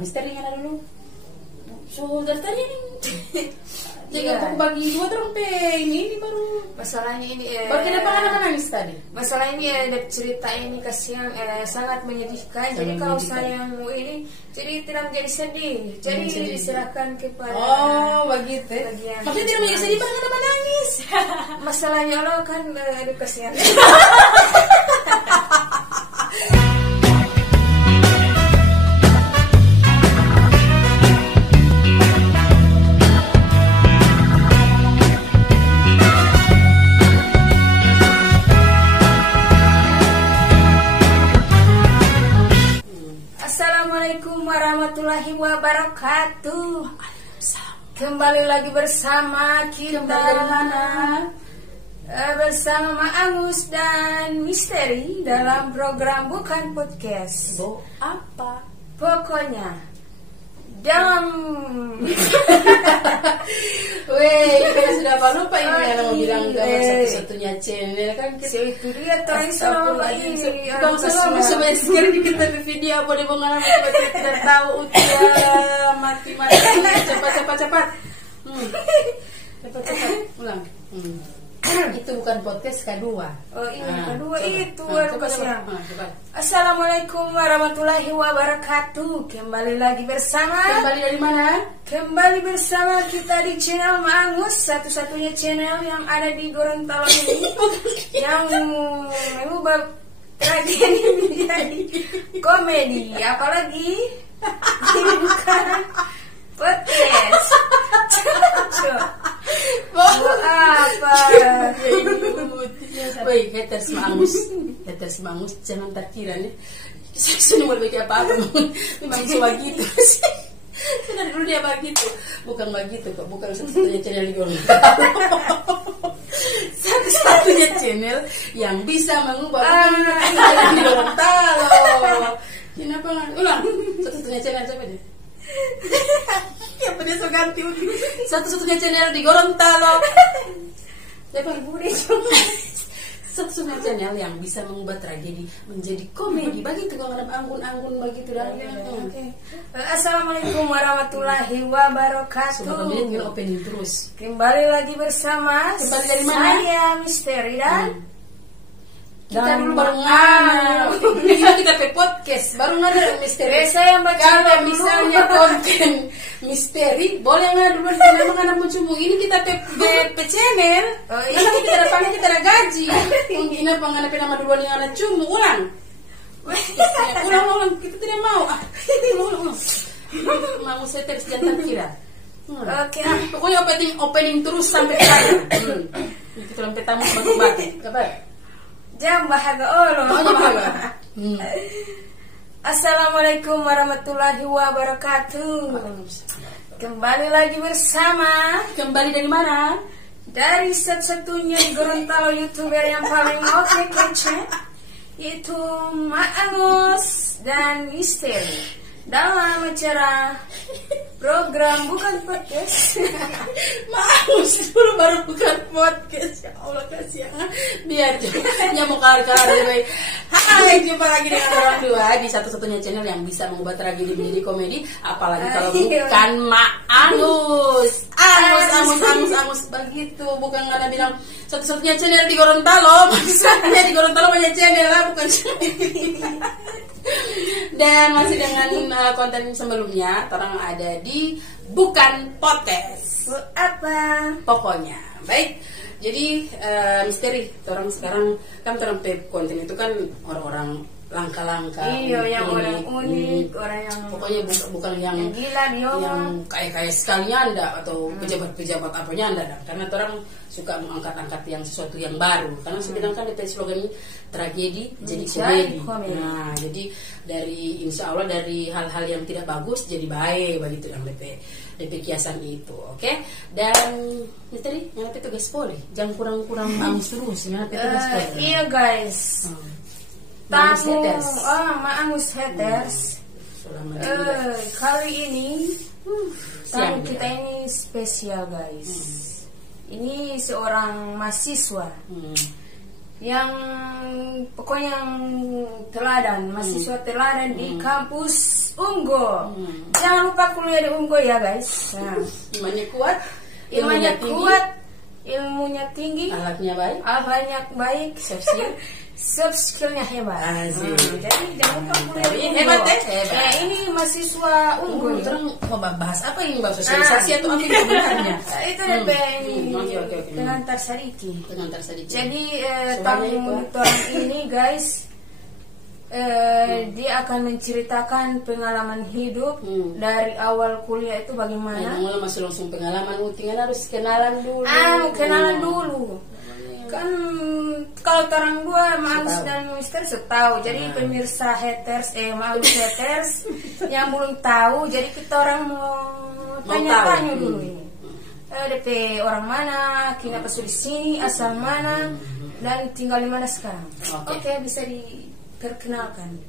misteri yang ada dulu. So dari tadi nih. Jika bagi dua terus ini baru masalahnya ini baru kenapa anak nangis tadi? Masalah ini ada cerita ini kasihan sangat menyedihkan. Jadi kalau saya mau ini jadi tidak menjadi sedih. Jadi diserahkan kepada begitu. Maksudnya tidak menjadi sedih karena kenapa nangis? Masalahnya lo kan ada kasihan. Assalamualaikum warahmatullahi wabarakatuh. Kembali lagi bersama kita dari mana? Bersama Ma Angus dan Misteri dalam program Bukan Podcast. Apa? Pokoknya dalam kita sudah lupa ini yang mau bilang satu-satunya channel kan kita itu dia terlalu ini. Kamu selalu sebanyak sekali bikin video apa di bawah tidak tahu mati cepat ulang. Itu bukan podcast kedua. Oh ini kedua itu kasihan. Assalamualaikum warahmatullahi wabarakatuh. Kembali lagi bersama. Kembali dari mana? Kembali bersama kita di channel Mangus, satu-satunya channel yang ada di Gorontalo ini yang mengubah tragedi menjadi komedi. Apalagi ini bukan podcast. Apa? Woi, haters Mangus jangan terkira nih. Saya mau bagi apa-apa, memang begitu sih. Dari dulu dia begitu, bukan begitu kok, bukan satu-satunya channel di Gorontalo. Satu-satunya channel yang bisa mengubah di Gorontalo. Kenapa nggak? Ulang, satu-satunya channel siapa dia? Ya pada so ganti satu-satunya channel di Gorontalo. Siapa Budi? Satu-satunya channel yang bisa mengubah tragedi menjadi komedi. Begitu kalau ada anggun-anggun begitu dan. Assalamualaikum warahmatullahi wabarakatuh. Semoga opening terus. Kembali lagi bersama dari mana? Saya Misteri dan baru kita pe podcast baru ada misteri. Saya yang baca kalau misalnya konten misteri boleh nggak dulu memang anak muncul ini kita pe channel. Karena kita ada panggil kita ada gaji. Mungkin apa nggak nama duluan yang anak cumu ulang kita tidak mau mau saya terus jangan kira. Oke. Pokoknya opening terus sampai terakhir. Kita sampai tamu batu kabar. Jam bahagia Assalamualaikum warahmatullahi wabarakatuh. Kembali lagi bersama. Kembali dari mana? Dari satu-satunya di Gorontalo YouTuber yang paling oke kece, yaitu Ma Angus dan Misteri dalam acara program Bukan Podcast. Maus dulu baru Bukan Podcast. Ya Allah kasihan. Biar nyamuk kar-kar baik. Hai, jumpa lagi dengan orang dua di satu-satunya channel yang bisa mengubah tragedi menjadi komedi. Apalagi kalau bukan Ma Angus. Angus begitu. Bukan ada bilang satu-satunya channel di Gorontalo. Maksudnya di Gorontalo banyak channel lah, bukan channel. Dan masih dengan konten sebelumnya, orang ada di Bukan Podcast. Apa? Pokoknya baik. Jadi misteri orang sekarang kan terlalu konten itu kan orang-orang langka-langka. Iya, yang orang unik, orang yang pokoknya bukan yang gila dia. Yang kaya-kaya sekalinya Anda atau pejabat-pejabat apanya Anda. Karena orang suka mengangkat-angkat yang sesuatu yang baru. Karena sedangkan di slogan ini tragedi jadi komedi. Nah, jadi dari insya Allah dari hal-hal yang tidak bagus jadi baik begitu yang DP kiasan itu, oke? Dan misteri yang itu guys boleh, jangan kurang-kurang Angus terus, yang itu guys boleh. Iya guys. Ma Angus haters. Kali ini tamu kita ini spesial guys. Ini seorang mahasiswa yang pokoknya yang teladan, mahasiswa teladan di kampus Unggul. Jangan lupa kuliah di Unggul ya guys. Nah, Imannya kuat, ilmunya tinggi, kuat, ilmunya tinggi, ahlaknya baik, akhlaknya baik, soft skillnya hebat. Jadi jangan lupa kuliah di Unggul. Hebat ya? Hebat. Nah, ini mahasiswa Unggul. Terus mau bahas apa ini, bahas sosialisasi atau apa ini sebenarnya? Itu DPN Oke. pengantar sedikit. Pengantar sedikit. Jadi tamu monitoring ini guys, dia akan menceritakan pengalaman hidup dari awal kuliah itu bagaimana. Mulai masih langsung pengalaman, tinggal harus kenalan dulu. Kenalan dulu. Kan kalau orang dua Maus dan Mister tahu. Jadi pemirsa haters, Maus haters yang belum tahu, jadi kita orang mau tanya-tanya dulu ini. DP orang mana, kenapa sudah di sini, asal mana, dan tinggal di mana sekarang. Oke, bisa diperkenalkan.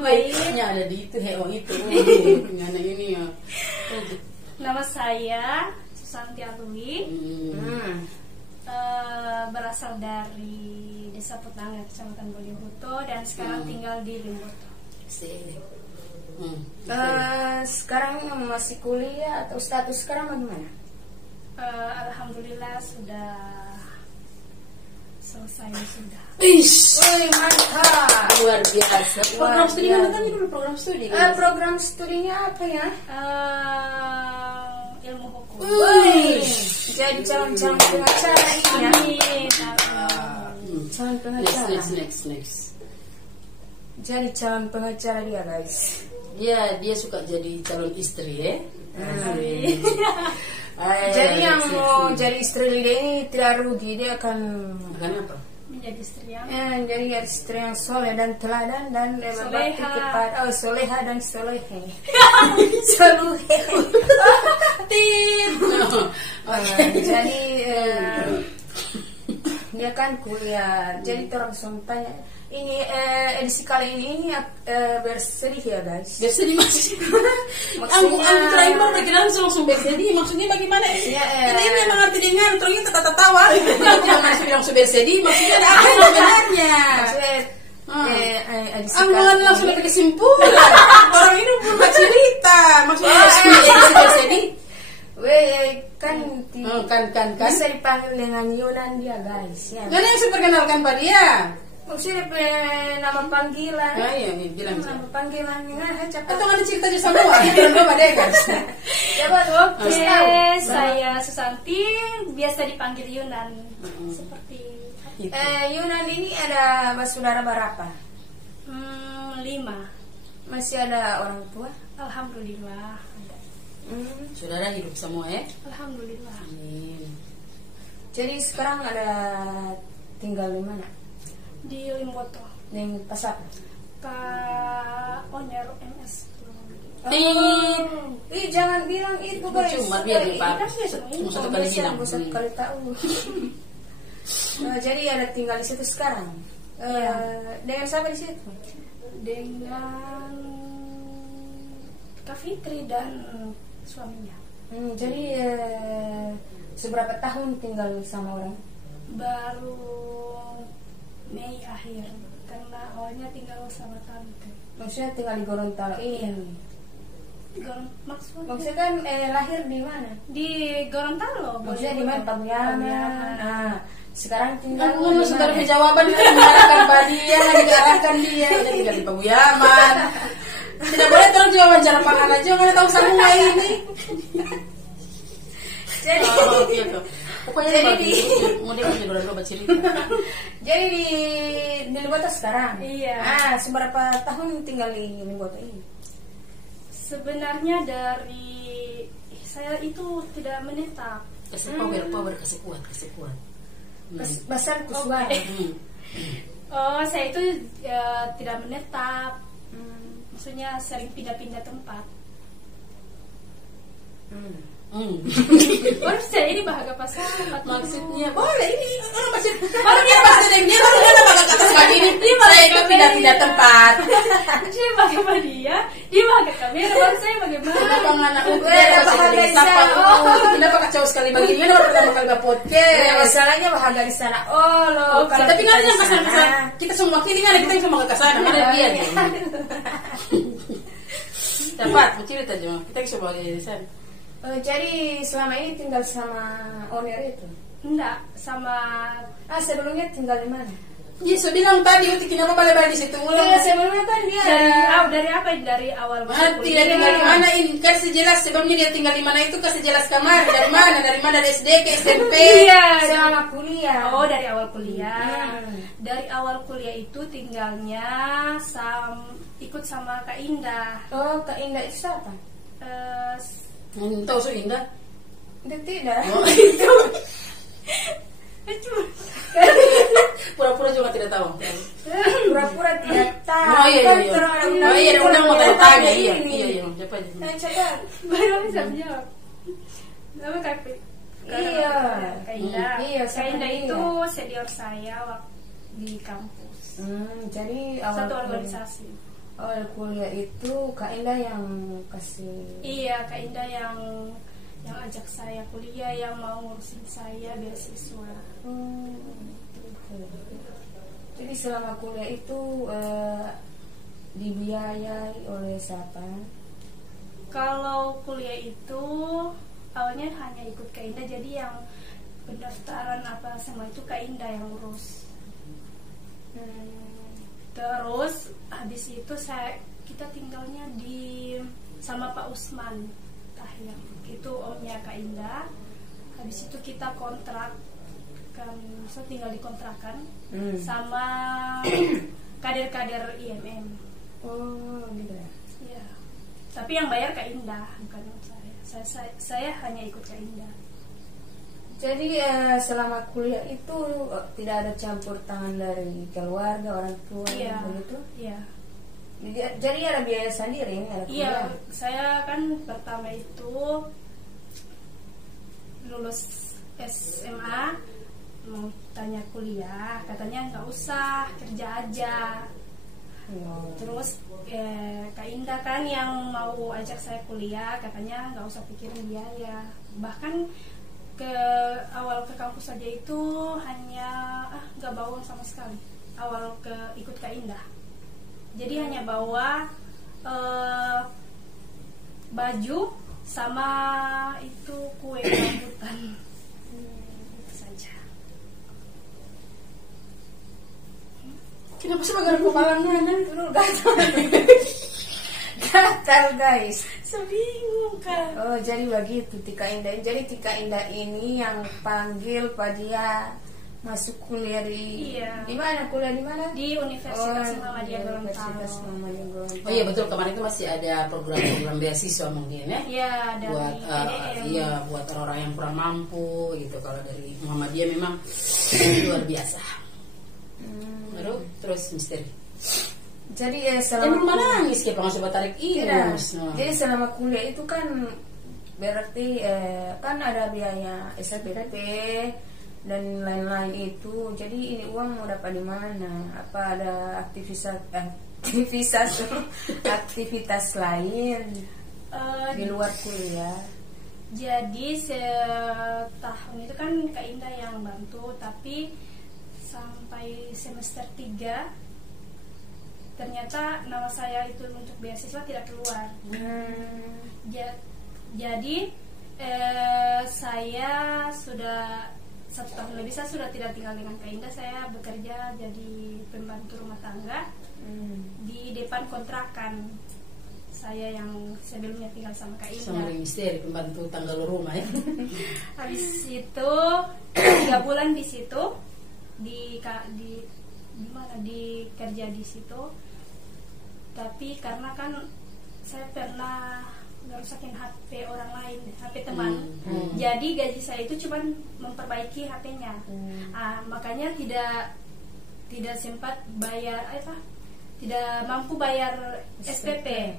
Baiknya ada di itu, itu. Ngana ini ya. Nama saya Susanti Arwi, berasal dari Desa Petanga, Kecamatan Bolihuto, dan sekarang tinggal di Limboto. Sekarang masih kuliah atau status sekarang bagaimana? Alhamdulillah sudah selesai sudah. Wih, mantap. Luar biasa. Program studi kan tanya dulu program studi. Program studinya apa ya? Ilmu hukum. Jadi calon pengacara ini ya. Calon pengacara. Next. Jadi calon pengacara dia guys. Dia suka jadi calon istri ya. Jadi yang mau jadi istri dia ini tidak rugi, dia akan menjadi istri yang jadi istri yang soleh dan teladan dan berbakti kepada soleha dan solehe. Soluhe. Jadi dia kan kuliah. Jadi orang tanya ini edisi kali ini bersedih ya guys. Bersedih maksudnya. Aku terakhir baru berkenalan langsung bersedih. Maksudnya bagaimana? Ini memang arti dengar terus kita tertawa. Tidak maksudnya langsung bersedih. Maksudnya ada apa sebenarnya? Aku langsung ke kesimpulan. Orang ini belum cerita. Maksudnya edisi bersedih. Kan bisa dipanggil dengan Yunan dia guys. Jadi yang saya perkenalkan pada dia. Maksudnya nama panggilan. Iya, bilang. Nama panggilan cepat. Atau ada cerita aja semua. Belum ada kan? Coba Oke, saya Susanti, biasa dipanggil Yunan. Seperti Yunan ini ada saudara berapa? 5. Masih ada orang tua? Alhamdulillah ada. Saudara hidup semua ya? Alhamdulillah. Amin. Jadi sekarang ada tinggal di mana? Di Limboto. Di Pasar. Pak Onyer MS. Jangan bilang itu guys. Cuma biar lupa. Cuma satu kali bilang. Satu kali tahu. Jadi ada tinggal di situ sekarang. Dengan siapa di situ? Dengan Kak Fitri dan suaminya. Jadi seberapa tahun tinggal sama orang? Baru Mei akhir, karena awalnya tinggal sama tante. Maksudnya tinggal di Gorontalo ini? Maksudnya kan lahir di mana? Di Gorontalo. Maksudnya di mana? Pabuyaman. Sekarang tinggal Aku sudah ada jawaban itu mengarahkan pada dia, diarahkan dia. Dia tinggal di Pabuyaman. Tidak boleh terus jawaban cara pangan aja, mana tahu semua ini. Jadi gitu. Pokoknya mau dia punya cerita. Jadi di Limboto sekarang. Iya. Seberapa tahun tinggal di Limboto ini? Sebenarnya dari saya itu tidak menetap. Kasih power, kasih kuat. Besar kusuara. Saya itu tidak menetap. Maksudnya sering pindah-pindah tempat. Baru saya ini bahagia pasangan. Maksudnya boleh ini orang masih baru dia baru dia baru kata begini. Saya itu tidak tepat. Saya bagaimana dia bahagia kamera, baru saya bagaimana. Kenapa anak dia bahagia di sana? Kenapa kacau sekali begini? Ini baru pertama kali podcast. Masalahnya bahagia di sana. Loh, kalau tapi kan yang pasal kita semua kini kan kita semua ke sana, mana dia? Dapat bercerita cuma kita semua di sana. Jadi selama ini tinggal sama owner itu? Enggak, sama Sebelumnya tinggal di mana? Iya, saya bilang tadi itu kenapa balik-balik di situ? Iya, sebelumnya kan dia dari apa? Dari awal masuk kuliah. Dia tinggal di mana? Ini kasih jelas sebelumnya dia tinggal di mana itu kasih jelas kamar dari mana? Dari SD ke SMP? Iya, selama kuliah. Oh, dari awal kuliah. Dari awal kuliah itu tinggalnya ikut sama Kak Indah. Oh, Kak Indah itu siapa? Tahu so Indah? Tidak. Oh, pura-pura juga tidak tahu. Pura-pura tidak tahu. Oh iya. Oh iya, udah mau tanya. Iya. Coba. Coba. Baru bisa jawab. Nama Kak Iya. Kak Indah. Iya, Kak Indah itu senior saya waktu di kampus. Jadi satu organisasi. Awal kuliah itu Kak Indah yang kasih. Iya, Kak Indah yang ajak saya kuliah, yang mau ngurusin saya beasiswa. Jadi selama kuliah itu dibiayai oleh siapa? Kalau kuliah itu awalnya hanya ikut Kak Indah, jadi yang pendaftaran apa semua itu Kak Indah yang urus. Terus habis itu kita tinggalnya sama Pak Usman Tahir, itu omnya Kak Indah. Habis itu kita kontrak kan, tinggal di kontrakan sama kader-kader IMM. Oh gitu ya. Iya. Tapi yang bayar Kak Indah, bukan saya. Saya hanya ikut Kak Indah. Jadi selama kuliah itu tidak ada campur tangan dari keluarga, orang tua, begitu? Iya. Jadi ada biaya sendiri ada kuliah? Iya, saya kan pertama itu lulus SMA mau tanya kuliah, katanya nggak usah, kerja aja. Terus Kak Indah kan yang mau ajak saya kuliah, katanya nggak usah pikirin biaya. Bahkan ke kampus saja itu hanya nggak bawa sama sekali. Awal ikut Kak Indah, jadi hanya bawa baju sama itu kue rambutan. Itu saja. Kenapa sih bagian kepalanya? Gatal guys. Bingung kan. Oh jadi begitu Tika Indah. Jadi Tika Indah ini yang panggil Pak dia masuk kuliah di mana? Kuliah di mana? Di Universitas Muhammadiyah Gorontalo. Oh iya betul, kemarin itu masih ada program beasiswa mungkin ya. Iya, dari buat buat orang-orang yang kurang mampu gitu. Kalau dari Muhammadiyah memang luar biasa. Terus misteri. Jadi selama nangis kayak pengen coba tarik Jadi selama kuliah itu kan berarti kan ada biaya SPP dan lain-lain itu. Jadi ini uang mau dapat di mana? Apa ada aktivitas lain di luar kuliah? Jadi setahun itu kan Kak Indah yang bantu, tapi sampai semester 3 ternyata nama saya itu untuk beasiswa tidak keluar. Jadi saya sudah 1 tahun lebih saya sudah tidak tinggal dengan Kak Indah. Saya bekerja jadi pembantu rumah tangga di depan kontrakan saya yang sebelumnya tinggal sama Kak Indah. Sama misteri pembantu tangga rumah ya. Habis itu 3 bulan di situ di kerja di situ. Tapi karena kan saya pernah ngerusakin HP orang lain, HP teman. Jadi gaji saya itu cuma memperbaiki HP-nya. Makanya tidak sempat bayar tidak mampu bayar SPP.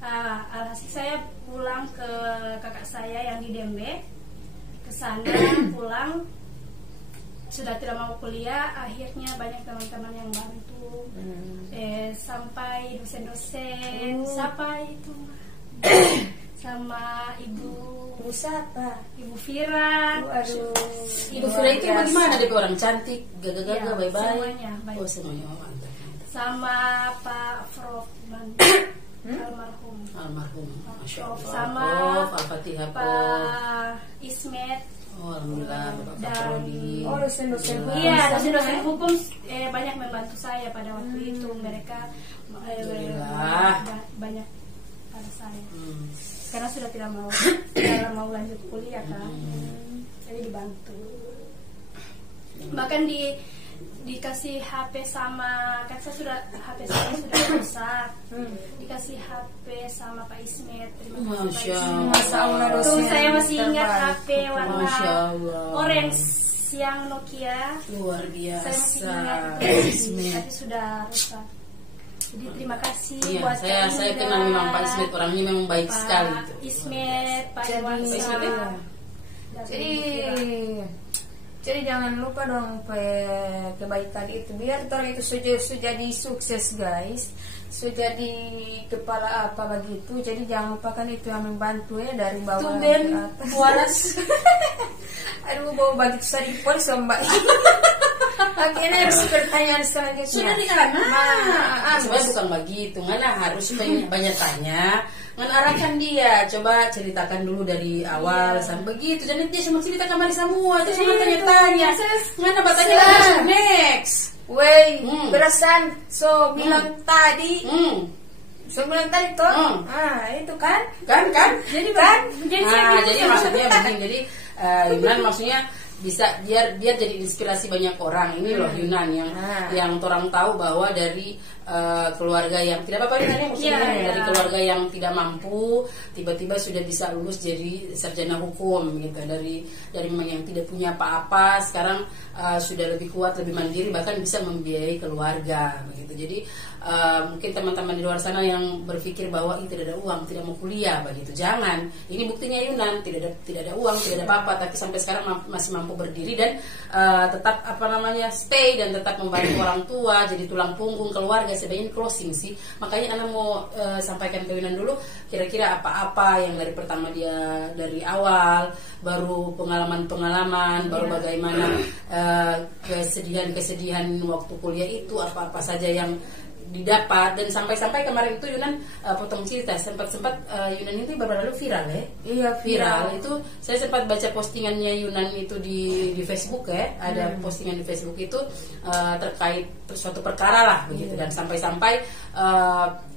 Alhasil saya pulang ke kakak saya yang di Dembe. Ke sana pulang sudah tidak mau kuliah, akhirnya banyak teman-teman yang bantu. Sampai dosen-dosen, sampai itu sama ibu siapa? Ibu Fira. Aduh, Ibu Fira itu bagaimana deh, orang cantik, gagah-gagah, Ya, baik-baik. semuanya baik. Oh, semuanya mantap. Sama Pak Frofman almarhum. Almarhum, masya Allah. Sama Al-Fatihah, Pak Ismet. oh, alhamdulillah, Bapak Dan- Kaprodi. Oh, dosen-dosen hukum. Iya, Sana, dosen-dosen ya? hukum banyak membantu saya pada waktu itu. Mereka Alhamdulillah. banyak pada saya. Hmm. Karena sudah tidak mau lanjut kuliah kan, jadi dibantu. Bahkan dikasih HP sama, kan saya HP saya sudah rusak, dikasih HP sama Pak Ismet. Terima kasih Pak Masya Ismet. Masya Allah, Tuh dosen saya masih ingat terbaik. HP warna Masya Allah. orange yang Nokia. Luar Saya masih biasa. ingat Ismet. tapi sudah rusak. Jadi terima kasih Iya, buat saya Kak kenal Indah, memang Pak Ismet, orangnya memang baik Pak sekali itu. Ismet, Pak Jadi- Iwansa. Pak Ismet, ya? dan Jadi Ibu Fira. jadi jangan lupa dong kebaikan itu, biar orang itu sudah jadi sukses guys, sudah di kepala apa begitu. Jadi jangan lupakan itu yang membantu ya dari bawah Tumben, ke atas. waras. Aduh, bau begitu sedih pol mbak. Akhirnya harus pertanyaan selanjutnya. Sudah di anak. Nah, Sebenarnya bukan begitu, ngana harus banyak tanya, ngana arahkan dia. Coba ceritakan dulu dari awal sampai begitu. Jadi dia semua cerita kembali semua, terus ngana tanya-tanya. Ngana batanya langsung next. Wey, Berasan. so bilang tadi, so bilang tadi toh, itu kan, Kan? jadi kan, Jadi maksudnya begini, jadi Yunan maksudnya bisa biar jadi inspirasi banyak orang. Ini loh Yunan yang orang tahu bahwa dari keluarga yang tidak apa-apa Yunan ya, maksudnya dari keluarga yang tidak mampu tiba-tiba sudah bisa lulus jadi sarjana hukum gitu, dari memang yang tidak punya apa-apa sekarang sudah lebih kuat, lebih mandiri, bahkan bisa membiayai keluarga begitu. Jadi mungkin teman-teman di luar sana yang berpikir bahwa tidak ada uang, tidak mau kuliah begitu, jangan. Ini buktinya Yunan tidak ada uang, tidak ada apa-apa, tapi sampai sekarang masih mampu berdiri dan tetap stay dan tetap membantu orang tua, jadi tulang punggung keluarga. Sebenarnya closing sih, makanya Ana mau sampaikan ke Yunan dulu kira-kira apa-apa yang dari pertama dia dari awal, baru pengalaman, baru bagaimana kesedihan waktu kuliah itu, apa-apa saja yang didapat, dan sampai kemarin itu Yunan potong cerita sempat Yunan itu beberapa lalu viral ya. Iya, Viral itu saya sempat baca postingannya Yunan itu di Facebook ya, ada postingan di Facebook itu terkait suatu perkara lah begitu, dan sampai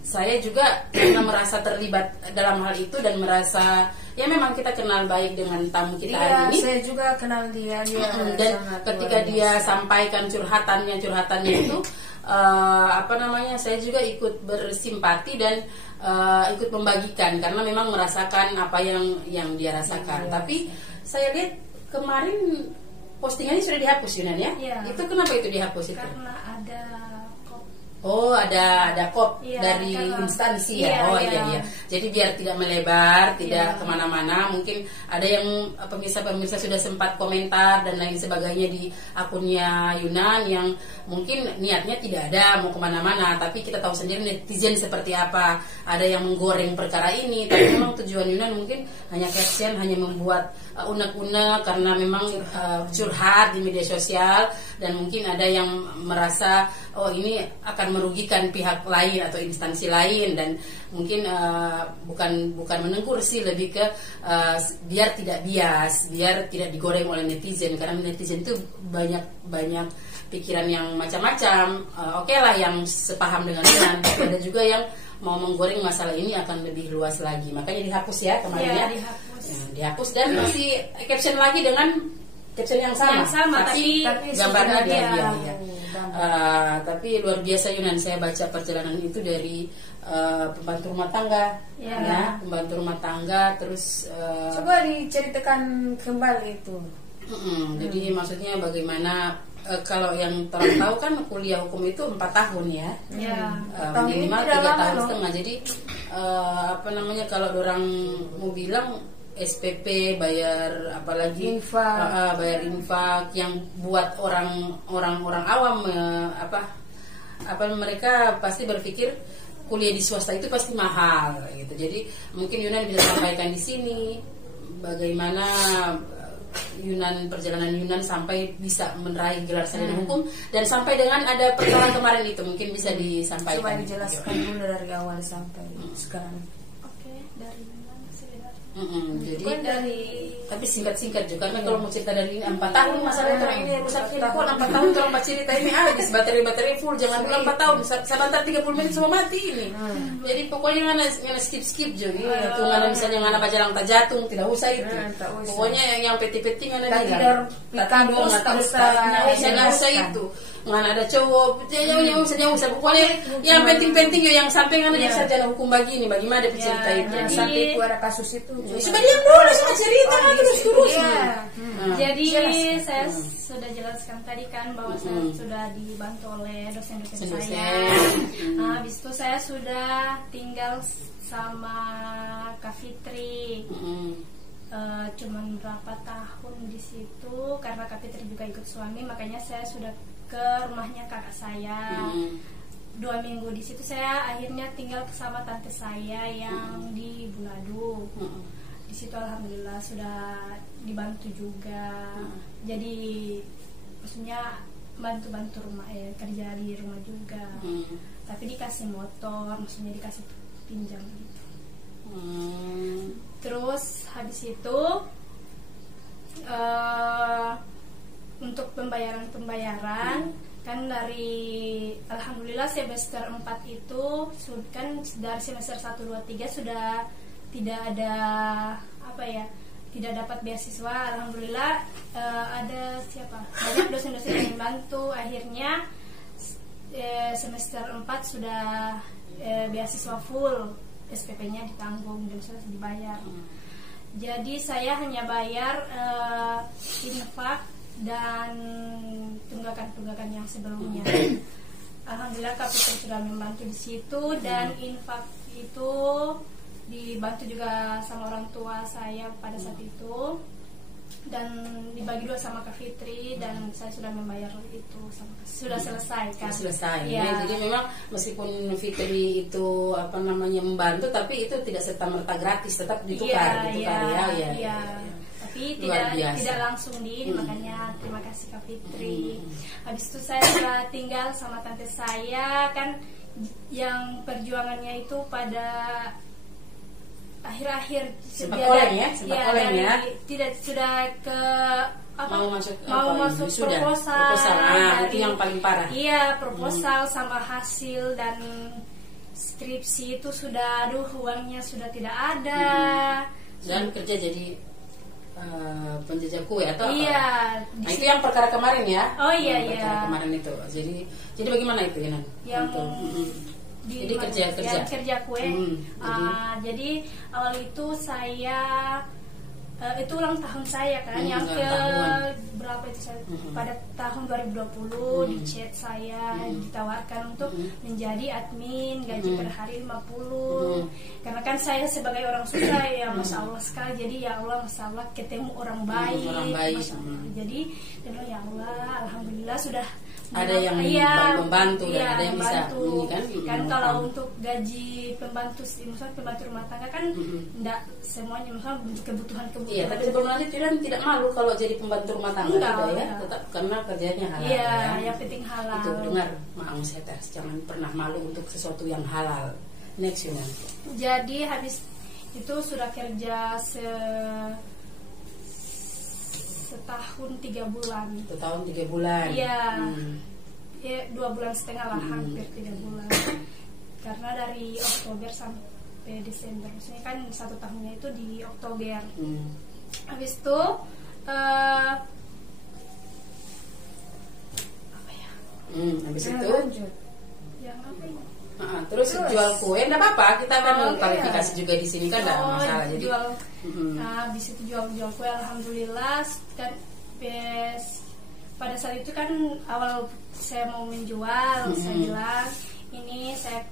saya juga karena merasa terlibat dalam hal itu dan merasa ya memang kita kenal baik dengan tamu kita hari ini. Saya juga kenal dia Dan ketika dia sampaikan curhatannya itu saya juga ikut bersimpati dan ikut membagikan karena memang merasakan apa yang dia rasakan. Tapi saya lihat kemarin postingannya sudah dihapus Yunan ya. Itu kenapa itu dihapus itu? Karena ada Oh, ada kop dari karena, instansi ya. Iya. Jadi biar tidak melebar, tidak kemana-mana. Mungkin ada yang pemirsa sudah sempat komentar dan lain sebagainya di akunnya Yunan yang mungkin niatnya tidak ada mau kemana-mana, tapi kita tahu sendiri netizen seperti apa. Ada yang menggoreng perkara ini, tapi memang tujuan Yunan mungkin hanya caption, hanya membuat unek-unek karena memang curhat di media sosial, dan mungkin ada yang merasa oh ini akan merugikan pihak lain atau instansi lain, dan mungkin bukan menegur sih, lebih ke biar tidak bias, biar tidak digoreng oleh netizen, karena netizen itu banyak pikiran yang macam-macam. Oke lah yang sepaham dengan Yunan, tapi ada juga yang mau menggoreng masalah ini akan lebih luas lagi, makanya dihapus ya kemarin ya. Dihapus dan masih caption lagi dengan caption yang sama tapi gambarnya dia. Tapi luar biasa Yunan, saya baca perjalanan itu dari pembantu rumah tangga, pembantu rumah tangga, terus coba diceritakan kembali itu. Jadi maksudnya bagaimana kalau yang orang tahu kan kuliah hukum itu 4 tahun ya, minimal 3 tahun setengah. Jadi apa namanya, kalau orang mau bilang SPP, bayar apalagi Infak. bayar infak, yang buat orang awam apa mereka pasti berpikir kuliah di swasta itu pasti mahal gitu. Jadi mungkin Yunan bisa sampaikan di sini bagaimana perjalanan Yunan sampai bisa meraih gelar sarjana hukum, dan sampai dengan ada perkara kemarin itu mungkin bisa disampaikan. Coba dijelaskan dulu dari awal sampai sekarang. Oke, dari mana sebenarnya? Jadi Bukan dari tapi singkat-singkat juga, karena kalau mau cerita dari ini 4 tahun masalah orang ini rusaknya kok 4 tahun kalau mau cerita ini habis baterai full, jangan bilang 4 tahun, sebentar 30 menit semua mati ini. Jadi pokoknya ngana skip juga, itu ngana misalnya ngana bajalang tak jatung, tidak usah itu. Pokoknya yang peti-peti ngana bilang. Tak usah itu. Mana ada cowok, jangan usah. Pokoknya yang penting yang sampai ngana jadi sarjana hukum begini, bagaimana cerita itu. sampai itu ada kasus itu. Coba diam dulu sama cerita terus. Jadi saya sudah jelaskan tadi kan bahwa saya sudah dibantu oleh dosen-dosen saya. Habis itu saya sudah tinggal sama Kak Fitri. Cuman berapa tahun di situ, karena Kak Fitri juga ikut suami, makanya saya sudah ke rumahnya kakak saya. 2 minggu di situ saya akhirnya tinggal sama tante saya yang di Buladu. Di situ alhamdulillah sudah dibantu juga. Jadi maksudnya bantu rumah, kerja di rumah juga. Tapi dikasih motor, maksudnya dikasih pinjam gitu. Terus habis itu untuk pembayaran kan dari alhamdulillah semester 4 itu kan dari semester 1, 2, 3 sudah tidak ada tidak dapat beasiswa. Alhamdulillah ada banyak dosen-dosen yang membantu, akhirnya semester 4 sudah beasiswa full, SPP-nya ditanggung dan sudah dibayar. Jadi saya hanya bayar infak dan tunggakan yang sebelumnya. Alhamdulillah Kak Fitri sudah membantu di situ, dan infak itu dibantu juga sama orang tua saya pada saat itu, dan dibagi 2 sama Kak Fitri, dan saya sudah membayar itu sudah selesai kan. Ya. Jadi memang meskipun Fitri itu membantu, tapi itu tidak serta-merta gratis, tetap ditukar ya. Tapi tidak langsung makanya terima kasih Kak Fitri. Habis itu saya sudah tinggal sama tante saya kan, yang perjuangannya itu pada akhir-akhir tidak sudah ke mau masuk proposal. Itu yang paling parah. Iya, proposal sama hasil dan skripsi itu sudah uangnya sudah tidak ada. Dan kerja jadi penjajah kue atau iya, apa? Nah, itu yang perkara kemarin ya. Oh iya. Perkara kemarin itu. Jadi bagaimana itu ya? Jadi kerja kue. Jadi awal itu saya itu ulang tahun saya kan, yang ke berapa itu saya pada tahun 2020 di chat saya ditawarkan untuk menjadi admin, gaji per hari 50. Karena kan saya sebagai orang susah ya, masya Allah sekali. Jadi ya Allah, masya Allah ketemu orang baik. Jadi ya Allah, alhamdulillah sudah ada yang membantu dan ada yang bisa kan kalau untuk gaji pembantu rumah tangga kan enggak semuanya, misalnya untuk kebutuhan. Iya, tapi sebelum lanjut tidak malu kalau jadi pembantu rumah tangga. Enggak. Tetap karena kerjanya halal. Iya, yang penting halal. Itu dengar, Maang Seters, jangan pernah malu untuk sesuatu yang halal. Next Yunan. Jadi habis itu sudah kerja setahun 3 bulan. Setahun 3 bulan. Iya. Ya, 2,5 bulan lah, hampir 3 bulan. Karena dari Oktober sampai Desember. Maksudnya kan 1 tahunnya itu di Oktober. Habis itu habis itu yang apa ini? Terus jual kue, enggak apa-apa, kita kan klarifikasi juga di sini kan enggak masalah. Jadi jual, habis itu jual kue, alhamdulillah kan. Pada saat itu kan awal saya mau menjual, saya bilang ini saya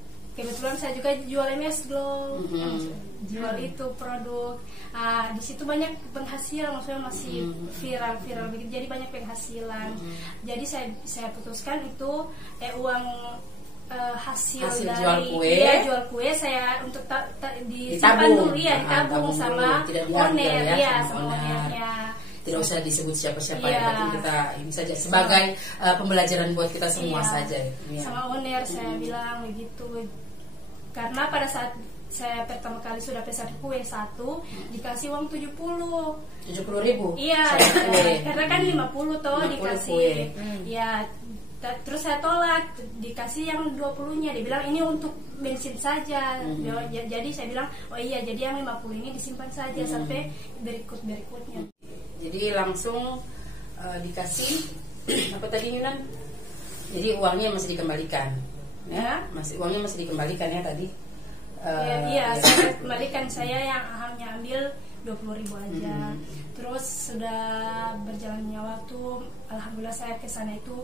kebetulan saya juga jual MS Glow, jual itu produk. Di situ banyak penghasilan, maksudnya masih viral begitu, jadi banyak penghasilan. Jadi saya putuskan itu uang hasil dari jual kue saya untuk disimpan dulu, ditabung sama owner, sama ownernya. Tidak usah disebut siapa-siapa yang penting kita ini saja sebagai pembelajaran buat kita semua saja. Sama owner saya bilang begitu, karena pada saat saya pertama kali sudah pesan kue satu dikasih uang 70.000. Iya, karena kan 50 toh dikasih. Ya, terus saya tolak, dikasih yang 20-nya, dia bilang ini untuk bensin saja. Jadi saya bilang oh iya, jadi yang 50 ini disimpan saja sampai berikutnya. Jadi langsung dikasih apa tadi Yunan? Jadi uangnya masih dikembalikan, ya? Uangnya masih dikembalikan ya tadi? Iya, saya kembalikan, saya yang hanya ambil 20.000 aja. Terus sudah berjalannya waktu, alhamdulillah saya ke sana itu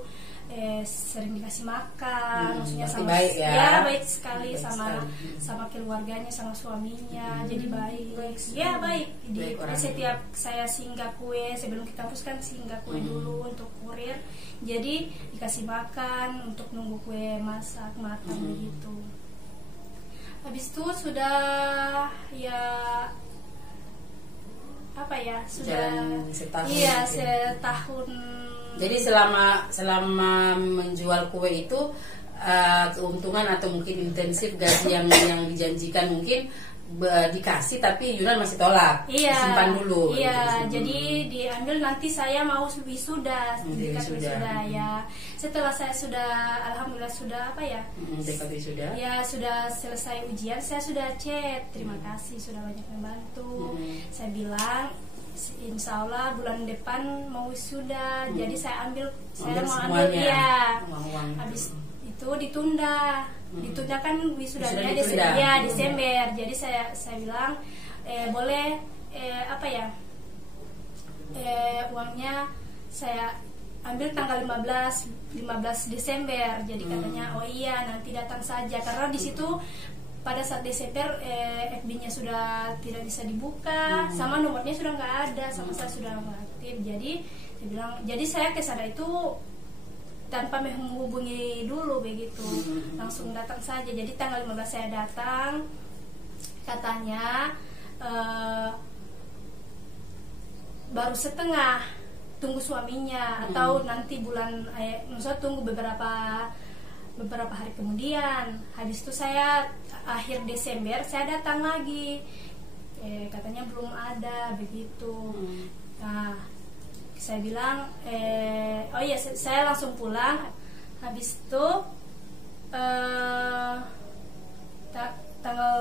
sering dikasih makan, maksudnya sama baik ya, baik sekali, sama keluarganya, sama suaminya, jadi baik. Ya baik. Setiap saya singgah kue sebelum ke kampus kan singgah kue dulu untuk kurir, jadi dikasih makan untuk nunggu kue masak matang begitu. Habis itu sudah sudah setahun. Jadi selama menjual kue itu keuntungan atau mungkin intensif gaji yang dijanjikan mungkin dikasih, tapi Yunan masih tolak, disimpan dulu. Iya, jadi diambil nanti saya mau wisuda, ya. Setelah saya sudah, alhamdulillah sudah ya sudah selesai ujian, saya sudah chat, terima kasih sudah banyak membantu. Saya bilang insya Allah bulan depan mau wisuda, jadi saya mau ambil habis itu ditunda kan wisudanya Desember. Jadi saya bilang boleh uangnya saya ambil tanggal 15 Desember. Jadi katanya oh iya nanti datang saja, karena di situ pada saat Desember FB-nya sudah tidak bisa dibuka, sama nomornya sudah nggak ada, sama saya sudah nggak aktif. Jadi saya bilang, jadi saya ke sana itu tanpa menghubungi dulu begitu, langsung datang saja. Jadi tanggal 15 saya datang, katanya baru setengah, tunggu suaminya atau nanti bulan maksudnya tunggu beberapa hari kemudian. Habis itu saya akhir Desember saya datang lagi, katanya belum ada begitu. Nah saya bilang oh iya, saya langsung pulang. Habis itu tanggal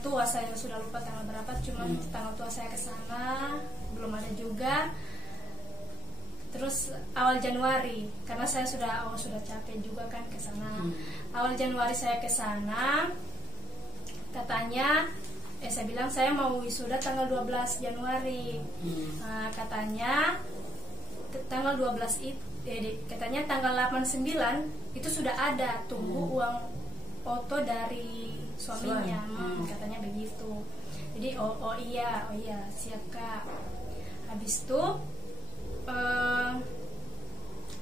tua saya sudah lupa tanggal berapa, cuman tanggal tua saya ke sana belum ada juga. Terus awal Januari, karena saya sudah capek juga kan ke sana. Awal Januari saya ke sana, katanya saya bilang saya mau wisuda tanggal 12 Januari. Katanya tanggal 12 itu katanya tanggal 89 itu sudah ada, tunggu uang foto dari suaminya. Katanya begitu. Jadi oh iya siap Kak. Habis itu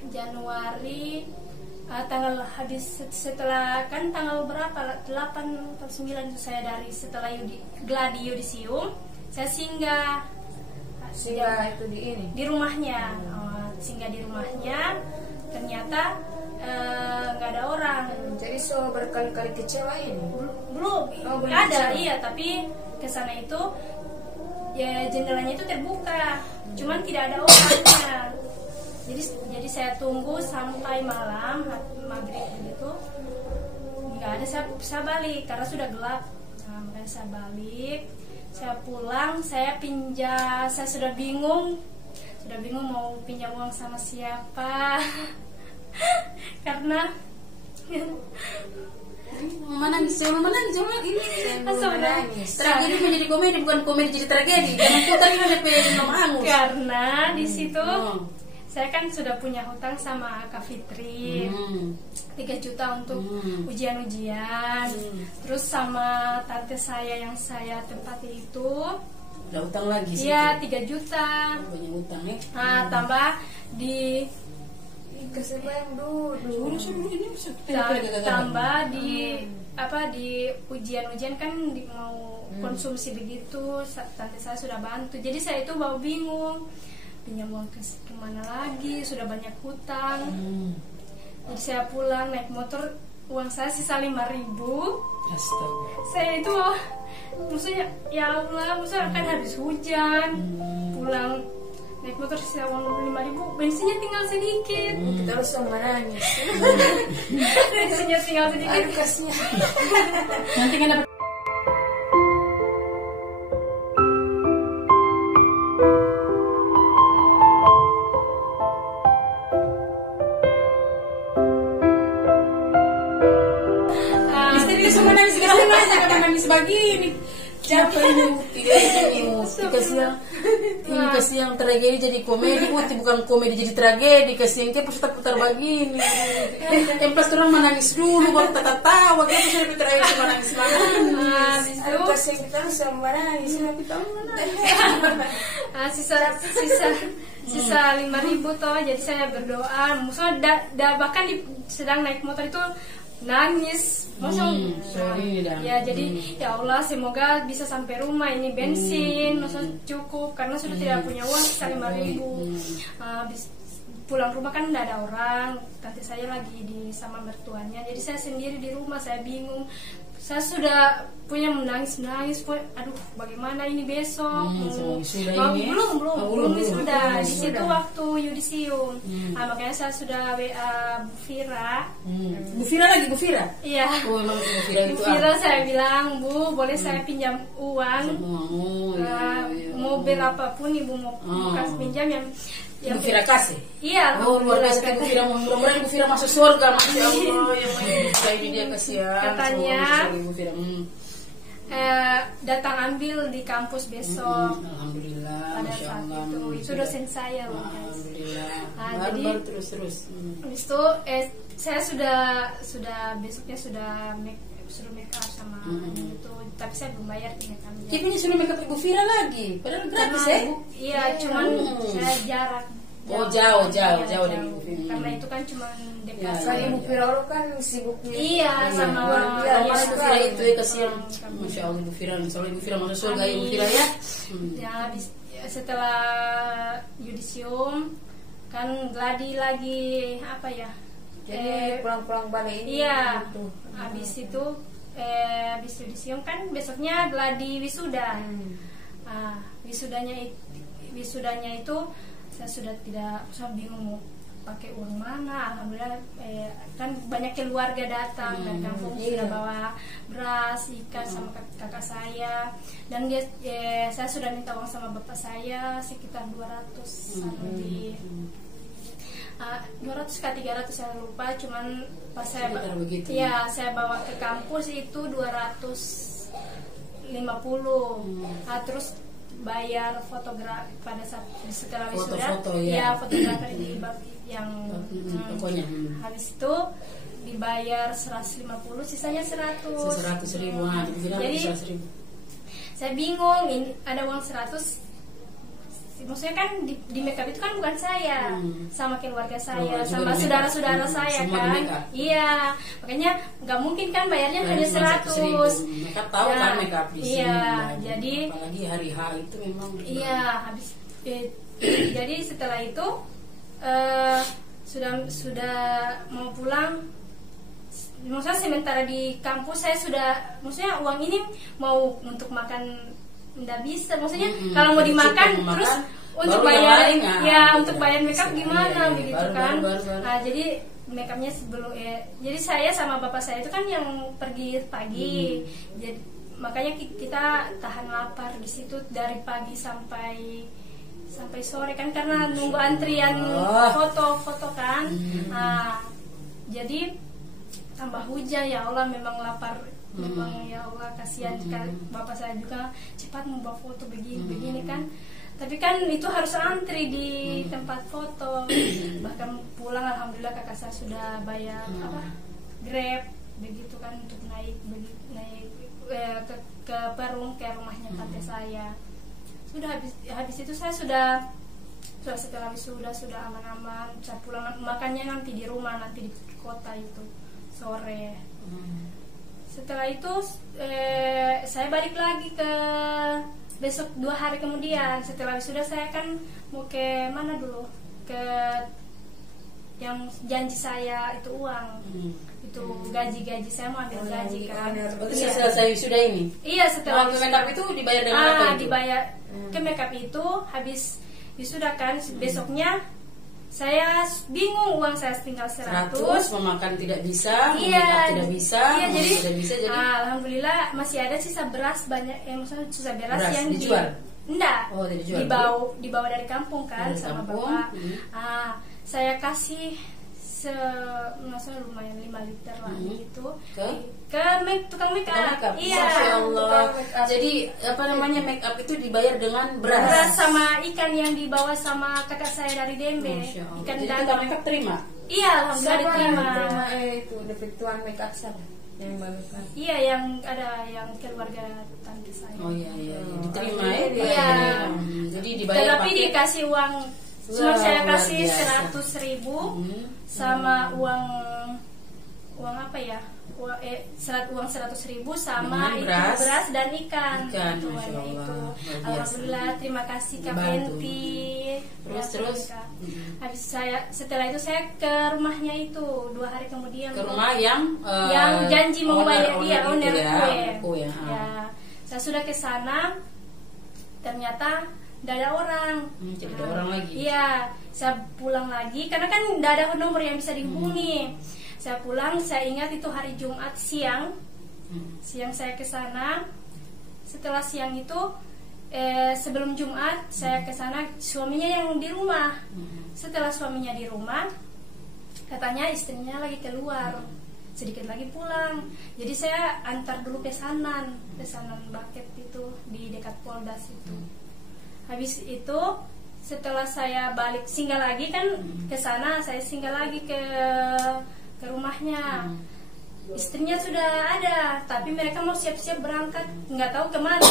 Januari tanggal habis setelah kan tanggal berapa 8 atau 9 saya dari setelah gladi yudisium saya singgah itu di rumahnya. Singgah di rumahnya, ternyata nggak ada orang. Jadi berkali-kali kecewa ini belum ada. Iya, tapi kesana itu ya jendelanya itu terbuka, cuman tidak ada orangnya. Jadi saya tunggu sampai malam maghrib begitu, nggak ada. Saya balik karena sudah gelap. Makanya saya balik, saya pulang, saya sudah bingung mau pinjam uang sama siapa. Karena menangis ini tragedi menjadi komedi, bukan komedi jadi tragedi. Jangan putar ini karena di situ saya kan sudah punya hutang sama Kak Fitri 3 juta untuk ujian-ujian. Terus sama tante saya yang saya tempati itu, Udah utang lagi sih. iya 3 juta. Banyak utang ya. Nah, tambah di Kasih bayang dulu. tambah di di ujian-ujian kan mau konsumsi begitu, tante saya sudah bantu. Jadi saya itu bawa bingung, pinjam uang kemana lagi, sudah banyak hutang. Jadi saya pulang naik motor, uang saya sisa 5.000. Astaga. Saya itu maksudnya ya Allah, maksudnya kan habis hujan, pulang naik motor sisa uang 5.000, bensinnya tinggal sedikit. Kita harus sama nangis. Bensinnya tinggal sedikit. Aduh kasihan. Nanti kan dapat. Istri dia semua nangis segala nangis, kenapa nangis begini? Siapa ini Uti? Ini kasih yang tragedi jadi komedi, Uti bukan komedi jadi tragedi, kasih yang kayak putar-putar begini. Yang pas orang menangis dulu baru tawa, kayak pas lebih tragedi cuma nangis nangis. Aduh kasihan, kita harus sama nangis. Kita Sisa 5.000 toh, jadi saya berdoa. Maksudnya bahkan sedang naik motor itu nangis, ya jadi ya Allah semoga bisa sampai rumah ini bensin, maksudnya cukup karena sudah tidak punya uang sisa 5.000. Pulang rumah kan tidak ada orang, tante saya lagi sama mertuanya, jadi saya sendiri di rumah, saya bingung. Saya sudah punya menangis, aduh bagaimana ini besok? Belum sudah di situ waktu yudisium. Makanya saya sudah WA Bu Fira. Bu Fira? Iya. Oh, memang Bu Fira itu. Bu Fira saya bilang, Bu boleh saya pinjam uang? Mau berapapun ibu mau kasih pinjam yang Ibu Fira kasih? Iya. Oh luar biasa Ibu Fira, mudah-mudahan Ibu Fira masuk surga, Masya Allah. Yang ini dia kasihan. Katanya Ibu Fira datang ambil di kampus besok. Alhamdulillah, Pada Masya saat Allah. itu dosen saya loh. Alhamdulillah. Jadi terus. Habis itu saya sudah besoknya sudah suruh make up sama itu, tapi saya belum bayar make up. Tapi ini suruh make up Ibu Fira lagi, padahal gratis ya? Iya, cuman saya jarak. Jauh dari Ibu Fira. Karena itu kan cuma dekat. Kali Ibu Fira kan sibuk. Iya, sama Ibu Fira itu ya kasihan. Masya Allah Ibu Fira, soalnya Ibu Fira masuk surga Ibu Fira ya. Ya, setelah yudisium kan gladi lagi apa ya? Jadi pulang-pulang balik ini. Iya. Habis itu habis yudisium kan besoknya gladi wisuda. Wisudanya itu saya sudah bingung mau pakai uang mana. Alhamdulillah kan banyak keluarga datang dari kampung, sudah bawa beras, ikan sama kakak saya, dan saya sudah minta uang sama bapak saya sekitar 200 lebih. 200 ke 300 saya lupa, cuman pas saya saya bawa ke kampus itu 250. Terus bayar fotografi pada saat setelah wisuda, fotografer di yang pokoknya. Habis itu dibayar 150, sisanya 100. 100.000. Jadi saya bingung, ini ada uang 100. Maksudnya kan di makeup itu kan bukan saya, sama keluarga saya, sama saudara-saudara saya kan. Iya, makanya nggak mungkin kan bayarnya hanya 100. Makeup tahu kan makeup di sini. Iya, jadi apalagi hari H itu memang. Iya, habis jadi setelah itu sudah mau pulang. Maksudnya sementara di kampus saya maksudnya uang ini mau untuk makan nggak bisa, maksudnya kalau mau dimakan terus untuk bayar untuk bayar makeup gimana begitu kan. Nah jadi makeupnya sebelum jadi saya sama bapak saya itu kan yang pergi pagi, jadi makanya kita tahan lapar di situ dari pagi sampai sore kan, karena nunggu antrian foto kan. Nah jadi tambah hujan, ya Allah memang lapar. Memang ya Allah kasihan bapak saya juga, cepat membawa foto begini kan, tapi kan itu harus antri di tempat foto. Bahkan pulang alhamdulillah kakak saya sudah bayar Grab begitu kan untuk naik ke Perung, ke rumahnya tante saya. Sudah habis itu saya sudah setelah wisuda sudah aman-aman, saya pulang, makannya nanti di rumah, nanti di kota itu sore. Setelah itu saya balik lagi ke besok 2 hari kemudian setelah wisuda. saya kan mau ke mana dulu, ke yang janji saya itu uang, itu gaji saya mau ambil gaji kan. Itu selesai wisuda ini? Iya, setelah make up itu dibayar dengan apa itu? Dibayar ke make up itu habis wisuda kan, besoknya saya bingung, uang saya tinggal 100, memakan tidak bisa, iya, tidak bisa, iya, jadi, tidak bisa, jadi alhamdulillah masih ada sisa beras banyak, maksudnya sisa beras yang dijual? Enggak, dijual. dibawa dari kampung kan, dari sama kampung. Bapak. Saya kasih maksudnya lumayan 5 liter lah gitu ke tukang make up. Iya. Masya Allah. Jadi apa namanya, make up itu dibayar dengan beras sama ikan yang dibawa sama kakak saya dari Dembe. Ikan dan make up terima? Iya, alhamdulillah diterima. Itu dapat tuan make up siapa? Yang bagus. Iya, yang ada yang keluarga tante saya. Oh iya, diterima ya. Iya. Jadi dibayar. Tapi dikasih uang. Cuma saya kasih 100.000 sama uang apa ya? Uang 100.000 sama itu beras dan ikan. Itu. Alhamdulillah, terima kasih Kak Penti. Terus. Habis setelah itu saya ke rumahnya itu 2 hari kemudian. Ke rumah yang janji mau bayar dia, owner kue. Ya. Saya sudah ke sana, ternyata tidak ada orang. Tidak ada orang lagi. Iya, saya pulang lagi karena kan tidak ada nomor yang bisa dihubungi. Saya pulang, saya ingat itu hari Jumat siang. Siang saya ke sana. Setelah siang itu sebelum Jumat saya ke sana, suaminya yang di rumah. Setelah suaminya di rumah, katanya istrinya lagi keluar, sedikit lagi pulang. Jadi saya antar dulu pesanan bucket itu di dekat Poldas itu. Habis itu setelah saya balik singgah lagi kan ke sana, saya singgah lagi ke rumahnya. Istrinya sudah ada, tapi mereka mau siap-siap berangkat, nggak tahu kemana.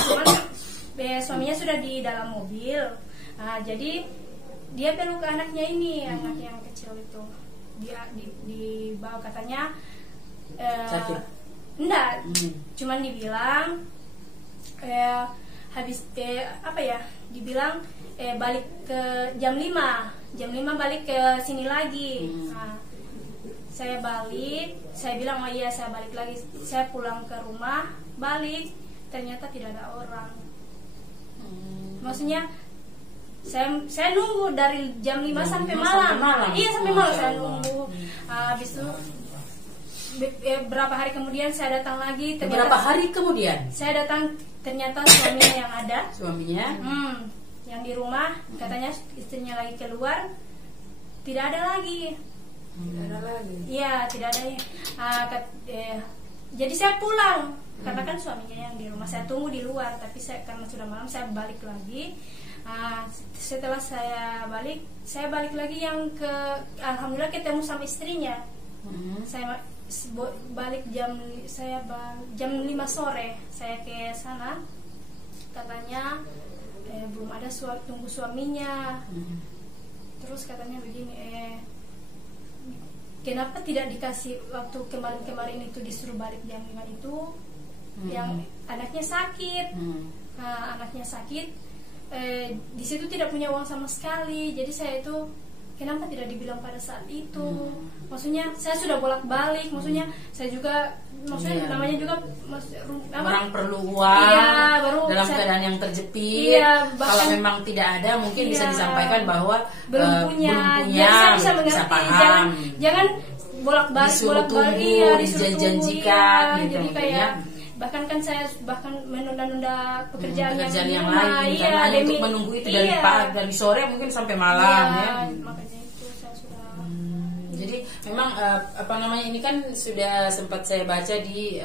Suaminya sudah di dalam mobil. Jadi dia peluk anaknya ini, anak yang kecil itu. Dia dibawa, katanya sakit. Enggak, cuman dibilang habis apa ya? Dibilang balik ke jam 5 balik ke sini lagi. Saya balik, saya bilang oh iya saya balik lagi. Saya pulang ke rumah, balik, ternyata tidak ada orang. Maksudnya saya nunggu dari jam 5 sampai malam. Iya, sampai malam saya nunggu. Habis itu berapa hari kemudian saya datang lagi. Berapa hari kemudian? Saya datang, ternyata suaminya yang ada. Suaminya? Yang di rumah, katanya istrinya lagi keluar, tidak ada lagi. Tidak ada lagi. Iya, tidak ada. Jadi saya pulang, karena kan suaminya yang di rumah. Saya tunggu di luar, tapi karena sudah malam saya balik lagi. Setelah saya balik lagi yang ke, alhamdulillah ketemu sama istrinya. Saya balik jam 5 sore saya ke sana, katanya belum ada tunggu suaminya. Terus katanya begini, kenapa tidak dikasih waktu kemarin itu disuruh balik jam 5 itu, yang anaknya sakit. Anaknya sakit, di situ tidak punya uang sama sekali. Jadi saya itu kenapa tidak dibilang pada saat itu? Maksudnya saya sudah bolak-balik, maksudnya saya juga, maksudnya namanya juga orang perlu uang, dalam keadaan yang terjepit. Kalau memang tidak ada, mungkin bisa disampaikan bahwa belum punya. Saya bisa mengerti. Paham. Jangan bolak-balik, dijanjikan. Jadi kayak bahkan kan saya menunda-nunda pekerjaan yang lain, karena untuk menunggu itu dari sore mungkin sampai malam. Makanya itu saya sudah. Jadi memang ini kan sudah sempat saya baca di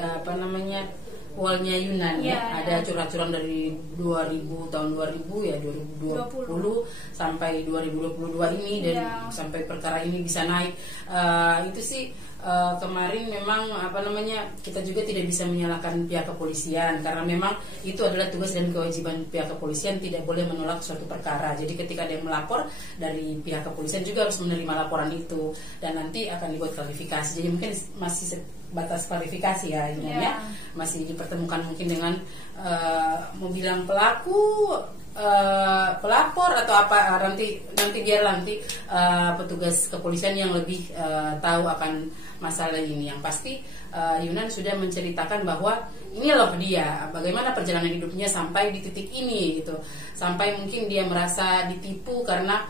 wallnya Yunan ya. Iya, Ada curhat-curhat dari 2000 ya 2020 sampai 2022 ini dan Iya. sampai perkara ini bisa naik. Itu sih kemarin memang kita juga tidak bisa menyalahkan pihak kepolisian karena memang itu adalah tugas dan kewajiban pihak kepolisian, tidak boleh menolak suatu perkara. Jadi ketika ada yang melapor, dari pihak kepolisian juga harus menerima laporan itu dan nanti akan dibuat klarifikasi. Jadi mungkin masih batas klarifikasi ya ini ya. Masih dipertemukan mungkin dengan mau bilang pelaku, pelapor atau apa, nanti biar petugas kepolisian yang lebih tahu akan masalah ini. Yang pasti Yunan sudah menceritakan bahwa ini loh dia bagaimana perjalanan hidupnya sampai di titik ini gitu, sampai mungkin dia merasa ditipu karena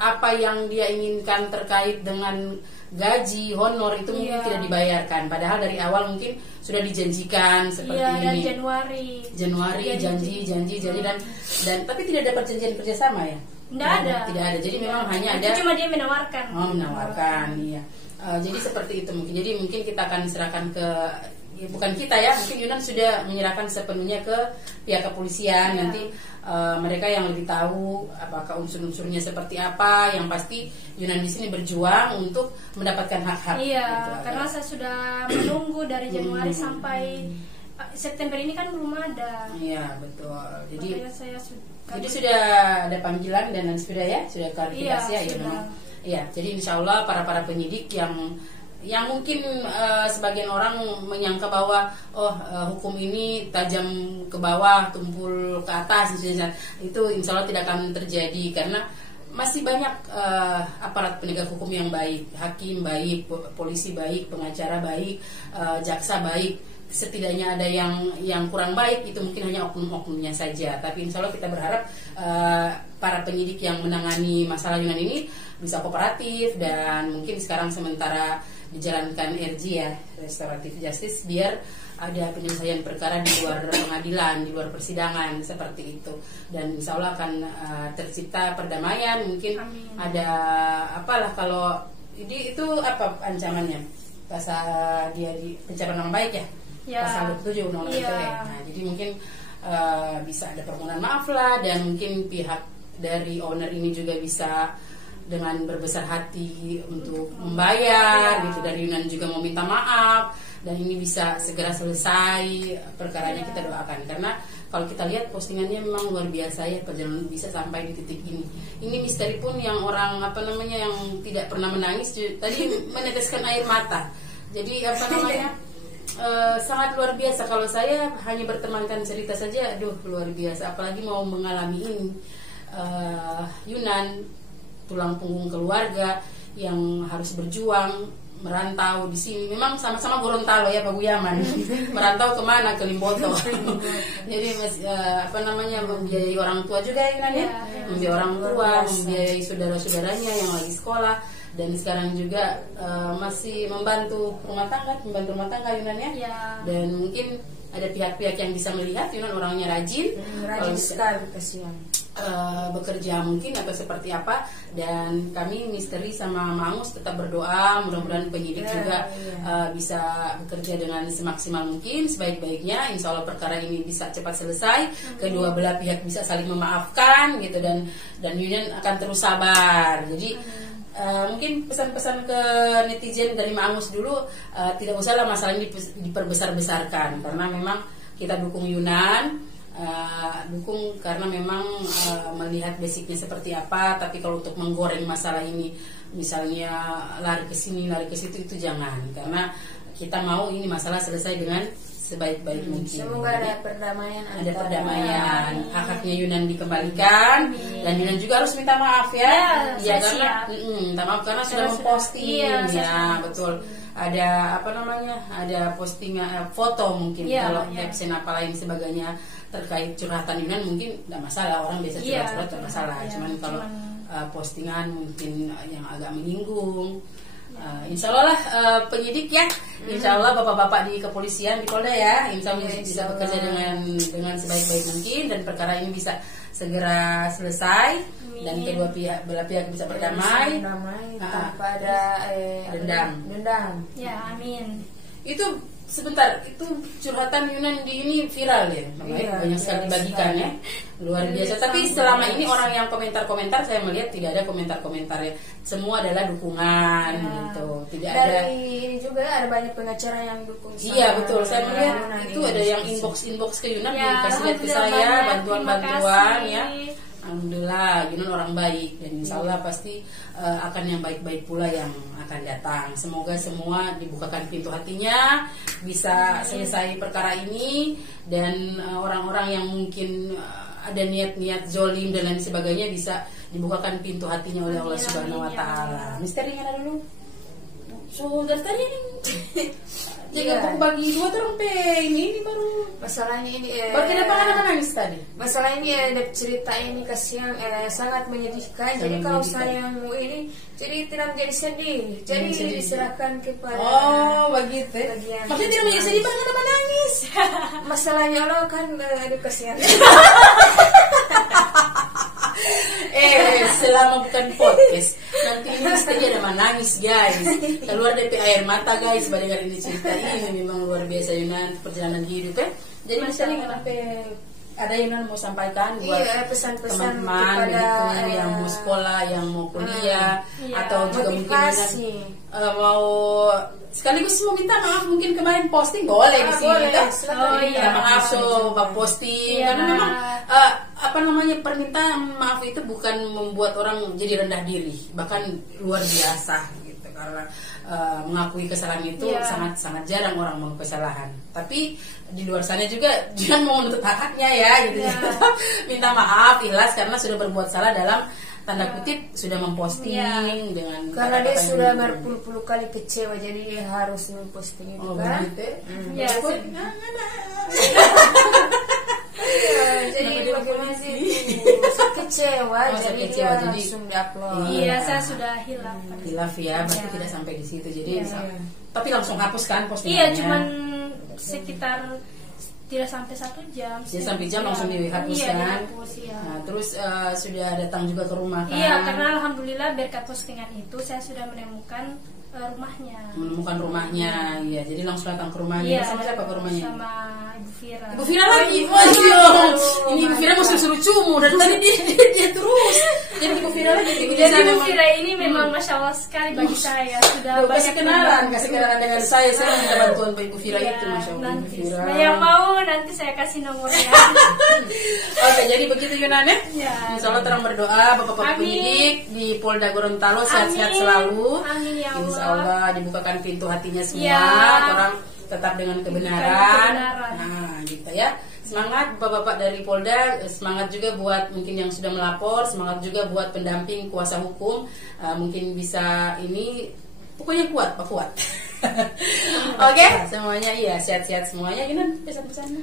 apa yang dia inginkan terkait dengan gaji, honor itu mungkin tidak dibayarkan. Padahal dari awal mungkin sudah dijanjikan seperti dari ini. Januari janji dan tapi tidak ada perjanjian kerjasama ya. Tidak ada. Jadi memang hanya ada. Cuma dia menawarkan. Menawarkan, iya. Jadi seperti itu mungkin. Jadi mungkin kita akan serahkan ke bukan kita ya, mungkin Yunan sudah menyerahkan sepenuhnya ke pihak kepolisian. Nanti mereka yang lebih tahu apakah unsur-unsurnya seperti apa. Yang pasti Yunan di sini berjuang untuk mendapatkan hak-hak. Iya, gitu. karena saya sudah menunggu dari Januari sampai September ini kan belum ada. Iya, betul. Jadi Sudah ada panggilan dan sudah klarifikasi ya memang. Iya, jadi insya Allah para penyidik yang mungkin sebagian orang menyangka bahwa hukum ini tajam ke bawah, tumpul ke atas, misalnya, itu insya Allah tidak akan terjadi karena masih banyak aparat penegak hukum yang baik, hakim baik, polisi baik, pengacara baik, jaksa baik. Setidaknya ada yang kurang baik, itu mungkin hanya oknum-oknumnya saja. Tapi insya Allah kita berharap para penyidik yang menangani masalah Yunan ini bisa kooperatif dan mungkin sekarang sementara dijalankan RJ ya, restoratif justice, biar ada penyelesaian perkara di luar pengadilan, di luar persidangan seperti itu. Dan insya Allah akan tercipta perdamaian. Mungkin ada apalah kalau itu apa ancamannya? Pasal dia di pencemaran nama baik ya? Pasal 27 Undang-Undang ITE. Nah, jadi mungkin bisa ada permohonan maaf lah dan mungkin pihak dari owner ini juga bisa dengan berbesar hati untuk membayar gitu. Dari Yunan juga mau minta maaf dan ini bisa segera selesai perkaranya. Kita doakan karena kalau kita lihat postingannya memang luar biasa ya, perjalanan bisa sampai di titik ini. Ini misteri pun yang orang yang tidak pernah menangis tadi meneteskan air mata. Jadi sangat luar biasa. Kalau saya hanya bertemankan cerita saja, luar biasa. Apalagi mau mengalami ini. Yunan tulang punggung keluarga yang harus berjuang merantau di sini. Memang sama-sama Gorontalo ya, Paguyaman. Merantau kemana? Ke Limboto. Jadi membiayai orang tua juga ya Yunan ya. Membiayai orang tua, membiayai saudara-saudaranya yang lagi sekolah. Dan sekarang juga masih membantu rumah tangga Yunan ya. Dan mungkin ada pihak-pihak yang bisa melihat Yunan orangnya rajin sekali, kasihan. Bekerja mungkin atau seperti apa, dan kami Misteri sama Mangus tetap berdoa mudah-mudahan penyidik juga bisa bekerja dengan semaksimal mungkin, sebaik-baiknya. Insya Allah perkara ini bisa cepat selesai, kedua belah pihak bisa saling memaafkan gitu, dan Yunan akan terus sabar. Jadi mungkin pesan-pesan ke netizen dari Mangus dulu, tidak usahlah masalah ini diperbesar-besarkan karena memang kita dukung Yunan. Dukung karena memang melihat basicnya seperti apa. Tapi kalau untuk menggoreng masalah ini, misalnya lari ke sini lari ke situ, itu jangan, karena kita mau ini masalah selesai dengan sebaik-baik mungkin. Semoga ada perdamaian. Hak-haknya Yunan dikembalikan. Dan Yunan juga harus minta maaf ya karena minta maaf karena sudah memposting betul. Ada ada postingan foto mungkin kalau caption apa lain sebagainya terkait curhatan Yunan mungkin tidak masalah, orang biasa curhat tidak masalah. Cuman kalau postingan mungkin yang agak menyinggung, insya Allah lah penyidik ya, insya Allah bapak-bapak di kepolisian, di Polda ya, insya Allah bisa bekerja dengan sebaik-baik mungkin dan perkara ini bisa segera selesai. Dan kedua belah pihak bisa berdamai tanpa ada dendam. Ya, amin. Itu sebentar, itu curhatan Yunan di ini viral ya, banyak sekali dibagikan ya, luar biasa. Tapi selama ini orang yang komentar-komentar, saya melihat tidak ada komentar-komentar ya, semua adalah dukungan gitu, tidak ada. Dari ini juga ada banyak pengacara yang dukung. Iya betul, saya melihat itu ada yang inbox ke Yunan, dikasih lihat ke saya bantuan-bantuan ya. Alhamdulillah, Yunan orang baik dan insya Allah pasti akan yang baik-baik pula yang akan datang. Semoga semua dibukakan pintu hatinya, bisa selesai perkara ini, dan orang-orang yang mungkin ada niat-niat zolim dan lain sebagainya bisa dibukakan pintu hatinya oleh Allah Subhanahu Wa Taala. Misteri mana dulu? So dari tadi jika aku bagi dua terus ini baru masalahnya ini baru kenapa anak nangis tadi? Masalah ini ada cerita ini kasihan, sangat menyedihkan. Jadi kalau saya mau ini jadi tidak menjadi sedih, jadi diserahkan kepada begitu. Maksudnya tidak menjadi sedih, kenapa menangis? Masalahnya Allah kan aduh kasihan. Selama bukan podcast nanti ini mesti ada menangis guys, keluar dari air mata guys mendengar ini cerita ini. Memang luar biasa Yunan perjalanan hidup ya. Jadi misalnya kenapa ada Yunan mau sampaikan buat pesan-pesan teman-teman kepada yang mau sekolah, yang mau kuliah, atau juga mungkin Yunan mau sekaligus mau minta maaf, mungkin kemarin posting boleh di sini kan? Minta maaf posting karena memang permintaan maaf itu bukan membuat orang jadi rendah diri, bahkan luar biasa gitu, karena mengakui kesalahan itu sangat jarang orang mengakui kesalahan. Tapi di luar sana juga jangan mau menuntut haknya ya gitu. Minta maaf ikhlas karena sudah berbuat salah dalam tanda kutip, sudah memposting dengan karena dia sudah berpuluh-puluh kali kecewa, jadi dia harus memposting itu kan. Jadi bagaimana sih kecewa, jadi dia langsung diupload. Iya, saya sudah hilaf ya, berarti tidak sampai di situ. Jadi tapi langsung hapus kan postingannya. Iya, cuman sekitar tidak sampai 1 jam. Tidak sampai jam langsung dihapuskan. Nah, terus sudah datang juga ke rumah kan? Iya, karena alhamdulillah berkat postingan itu saya sudah menemukan rumahnya. Iya, jadi langsung datang ke rumahnya. Sama siapa ke rumahnya? Sama Ibu Fira. Ibu Fira lagi. Waduh. Ini Ibu Fira mau suruh cumu dari tadi dia terus. Jadi Ibu Fira lagi. Jadi Ibu Fira ini memang masya Allah sekali bagi saya. Sudah kasih kenalan dengan saya. Saya minta bantuan Ibu Fira itu, masya Allah. Nanti yang mau nanti saya kasih nomornya. Oke, jadi begitu Yunan ya. Insya Allah terang berdoa Bapak-bapak pendidik di Polda Gorontalo sehat-sehat selalu. Amin ya Allah. Insya Allah dibukakan pintu hatinya semua, orang tetap dengan kebenaran. Nah, gitu ya. Semangat Bapak-bapak dari Polda, semangat juga buat mungkin yang sudah melapor, semangat juga buat pendamping kuasa hukum, mungkin bisa ini, pokoknya kuat, Pak kuat. Oke, semuanya sehat-sehat semuanya. Ini pesan-pesannya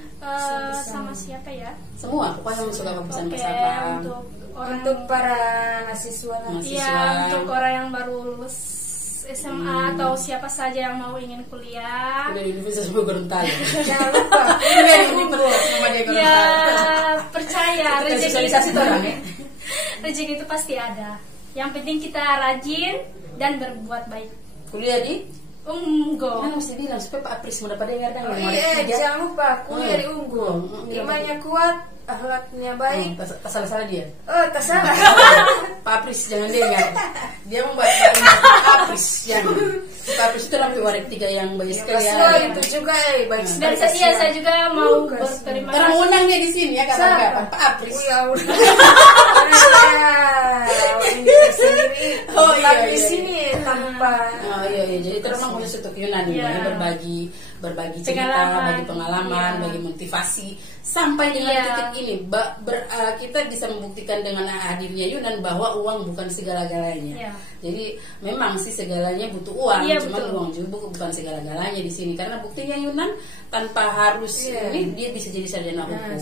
sama siapa ya? Semua, pokoknya suka pesan-pesan untuk para mahasiswa. Untuk orang yang baru lulus SMA atau siapa saja yang mau ingin kuliah. Kuliah di Universitas Gorontalo. Jangan lupa. Percaya rezeki itu pasti ada. Yang penting kita rajin dan berbuat baik. Kuliah di Unggul. Kan mesti bilang supaya Pak Apris mendapat dengar dan jangan lupa kuliah di Unggul. Imannya kuat, akhlaknya baik. Tak salah dia. Tak salah. Pak Apris jangan dengar. Dia membuat Pak Apris jangan. Pak Apris itu namanya warik 3 yang baik sekali ya. Itu juga baik sekali. Dan saya juga mau berterima kasih. Orang undang dia di sini ya kapan-kapan Pak Apris. Ini sendiri. Di sini tanpa. Jadi terus khusus untuk Yunan berbagi cerita, bagi pengalaman, bagi motivasi sampai dengan titik ini. Kita bisa membuktikan dengan hadirnya Yunan bahwa uang bukan segala-galanya. Jadi memang sih segalanya butuh uang, cuman uang juga bukan segala-galanya di sini. Karena buktinya Yunan tanpa harus ini dia bisa jadi sarjana hukum.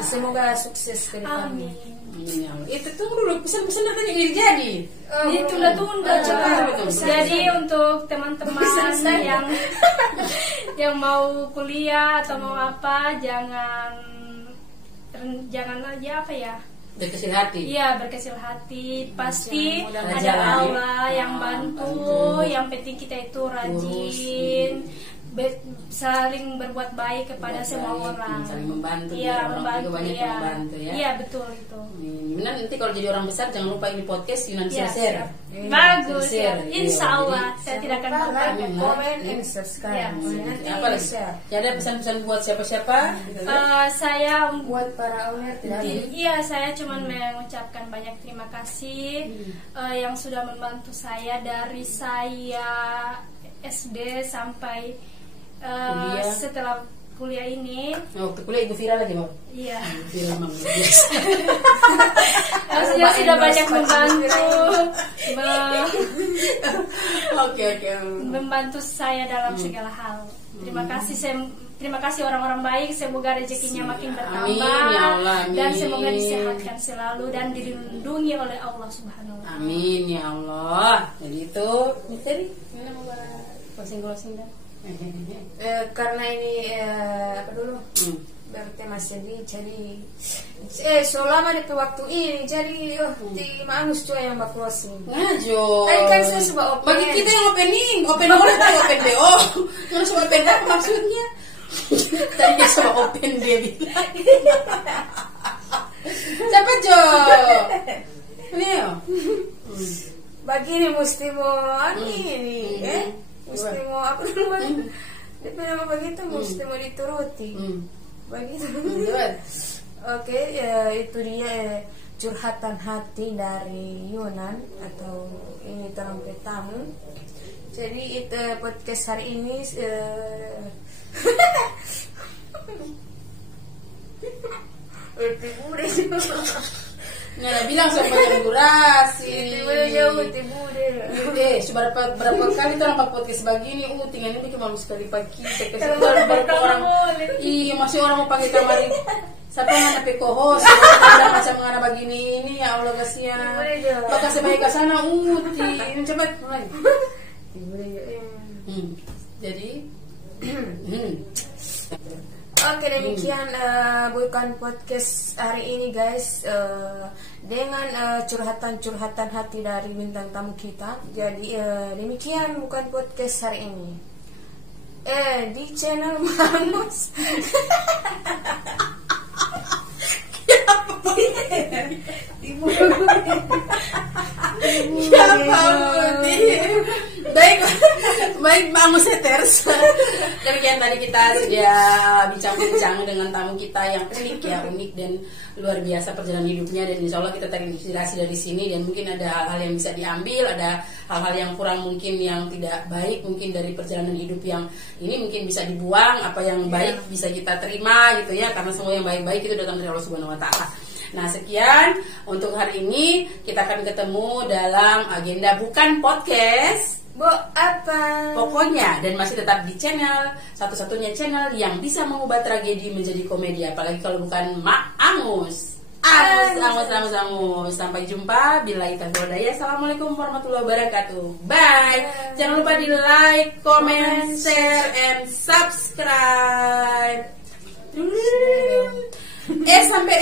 Semoga sukses ke depannya. Itu tunggu dulu pesan-pesan datanya jadi. Ditunda-tunda. Jadi untuk teman-teman yang mau kuliah atau mau apa, jangan aja apa ya? Berkecil hati. Iya, berkecil hati. Pasti ada Allah yang bantu. Yang penting kita itu rajin, saling berbuat baik kepada semua orang. Saling membantu. Iya, orang membantu. juga banyak yang membantu ya. Iya, betul itu. Yunan nanti kalau jadi orang besar jangan lupa ini podcast Yunan Iya, share. Bagus. Share. Insya Allah saya tidak akan lupa. like, comment, and subscribe. Iya. Nanti Apa lagi? share. Ya, ada pesan-pesan buat siapa-siapa? Saya Buat para owner tidak ada. Iya, saya cuma mengucapkan banyak terima kasih yang sudah membantu saya dari saya SD sampai Kuliah. setelah kuliah ini. Waktu kuliah ibu viral lagi mau. Iya. Viral memang biasa. Maksudnya sudah banyak membantu Oke. membantu saya dalam segala hal. Terima kasih orang-orang baik. Semoga rezekinya makin bertambah. Amin, ya Allah, amin. Dan semoga disehatkan selalu dan dilindungi oleh Allah Subhanahu wa taala. Amin ya Allah. Jadi itu misteri. Mana mau closing dah. Karena ini apa dulu? Bertema sedih, jadi selama di waktu ini jadi di mangus juga yang bak closing. Ngajo. Tadi kan saya coba open. Bagi kita yang opening boleh tahu open BO. Terus open apa maksudnya? Tadi dia coba open dia bilang. Siapa Jo? Ini yo. Bagi ini mesti mau ini, mesti mau apa dulu? Dia nama begitu mesti mau dituruti. Begitu. Oke, itu dia curhatan hati dari Yunan atau ini terang tamu. Jadi itu podcast hari ini Nggak bilang sama yang durasi. Berapa kali tuh orang podcast begini, tinggal ini bikin malu sekali pagi. Berapa orang, iya masih orang mau pakai kamar ini. Siapa yang ada pekohos? Ada macam mengana begini ini, ya Allah kasihan. Kau kasih baik ke sana, ini cepat mulai. Jadi, Oke, demikian bukan podcast hari ini guys, dengan curhatan-curhatan hati dari bintang tamu kita. Jadi demikian bukan podcast hari ini. Di channel Mangus. Baik Mangus Haters. Demikian tadi kita sudah bincang-bincang dengan tamu kita yang unik dan luar biasa perjalanan hidupnya, dan insya Allah kita terinspirasi dari sini, dan mungkin ada hal-hal yang bisa diambil, ada hal-hal yang kurang mungkin yang tidak baik mungkin dari perjalanan hidup yang ini mungkin bisa dibuang, apa yang baik bisa kita terima gitu ya, karena semua yang baik-baik itu datang dari Allah Subhanahu wa taala. Nah, sekian untuk hari ini, kita akan ketemu dalam agenda bukan podcast apa? Pokoknya, dan masih tetap di channel satu-satunya channel yang bisa mengubah tragedi menjadi komedi, apalagi kalau bukan Mak Angus. Angus. Sampai jumpa. Billahi taufiq wal hidayah. Assalamualaikum warahmatullahi wabarakatuh. Bye. Jangan lupa di like, comment, share, and subscribe. Sampai